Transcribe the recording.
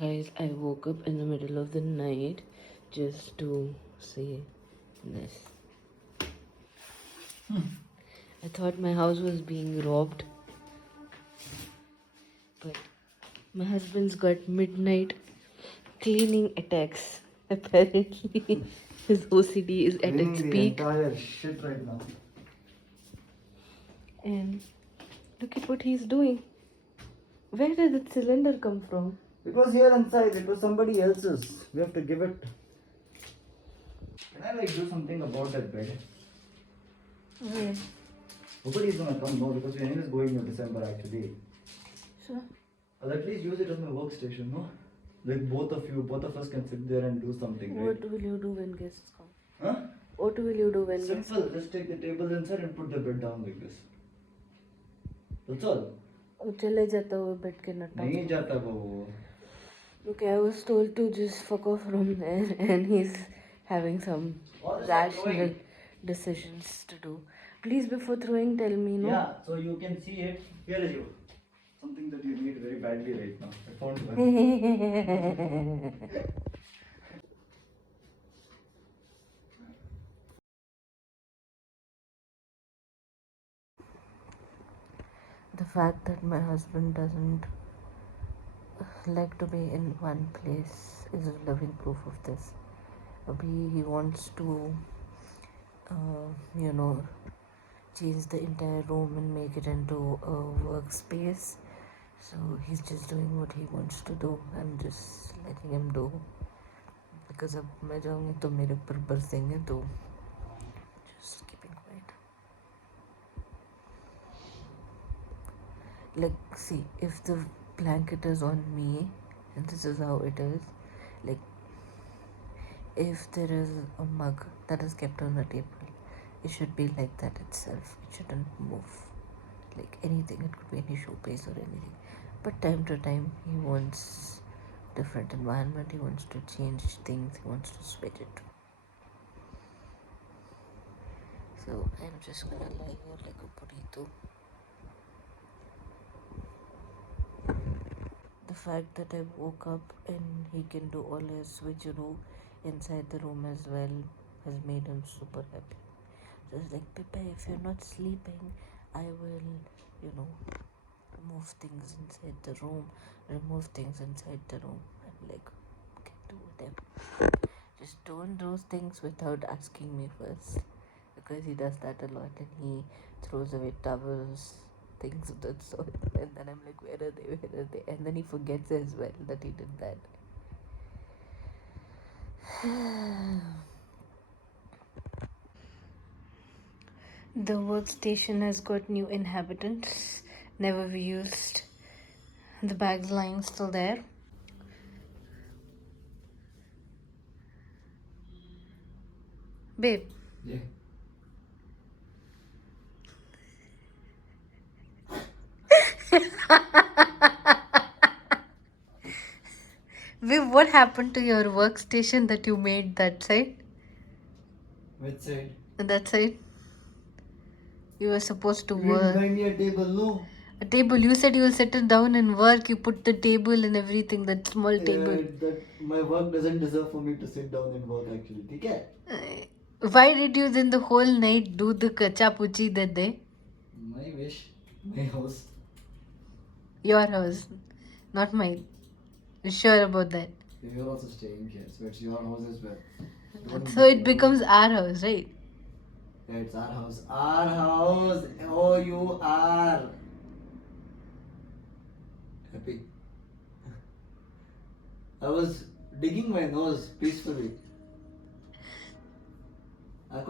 Guys, I woke up in the middle of the night just to see this. I thought my house was being robbed, but my husband's got midnight cleaning attacks. Apparently, his OCD is at its peak. Entire shit right now. And look at what he's doing. Where did the cylinder come from? It was here inside. It was somebody else's. We have to give it. Can I do something about that bed? Where? Nobody's gonna come, no, because we're anyways going in December actually. Sure. I'll at least use it as my workstation, no? Like both of us can sit there and do something, right? What will you do when guests come? Huh? What will you do when guests come? Simple. Just take the table inside and put the bed down like this. That's all. चले जाता वो bed के Natta. नहीं जाता वो. Okay, I was told to just fuck off from there, and he's having some rational decisions to do. Please, before throwing, tell me, no? Yeah, so you can see it. Here is you. Something that you need very badly right now. I found one. The fact that my husband doesn't like to be in one place is a living proof of this. He wants to, change the entire room and make it into a workspace. So he's just doing what he wants to do. I'm just letting him do. Because अब मैं जाऊँगी तो मेरे ऊपर बरसेंगे तो just keeping quiet. Like, see, if the blanket is on me, and this is how it is, like, if there is a mug that is kept on the table, it should be like that itself. It shouldn't move. Like anything, it could be any showpiece or anything. But time to time, he wants different environment. He wants to change things. He wants to switch it. So I'm just gonna lie here like a burrito. The fact that I woke up and he can do all his switcheroo inside the room as well has made him super happy. So it's like, Pippa, if you're not sleeping, I will, move things inside the room, remove things inside the room. I'm like, okay, do whatever. Just don't do things without asking me first. Because he does that a lot and he throws away towels, things of that sort. And then I'm like, where are they? And then he forgets as well that he did that. The workstation has got new inhabitants, never used. The bag's lying still there. Babe. Yeah. Babe, what happened to your workstation that you made that side? Which side? That side? You were supposed to You work. didn't buy me a table, no? A table. You said you will sit it down and work. You put the table and everything. That small table. My work doesn't deserve for me to sit down and work actually. Okay? Why did you then the whole night do the kacha puchi that day? My wish. My house. Your house, not mine. You sure about that? You're also staying here, so it's your house as well. So it becomes our house, right? Yeah, it's our house. Our house. Oh, you are happy. I was digging my nose peacefully.